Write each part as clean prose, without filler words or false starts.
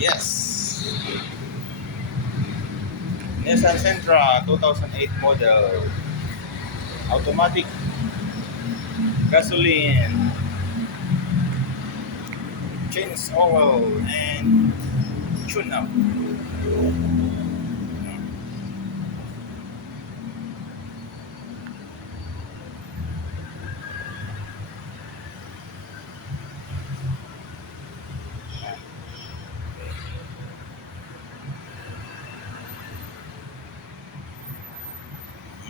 Yes. Nissan Sentra 2008 model. Automatic. Gasoline. Change oil and tune up.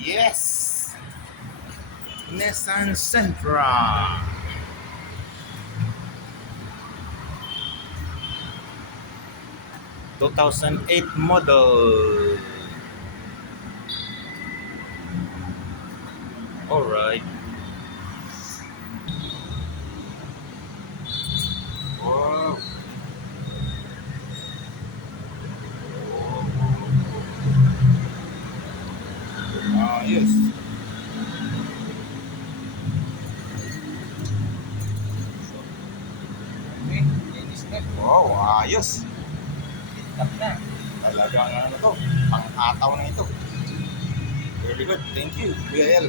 Yes. Nissan Sentra. 2008 model. All right. Wow. Yes. Okay, linis na. Wow, ayos. Tap na. Talagang ano to, pang-ataw na ito. Very good. Thank you, Kuya El.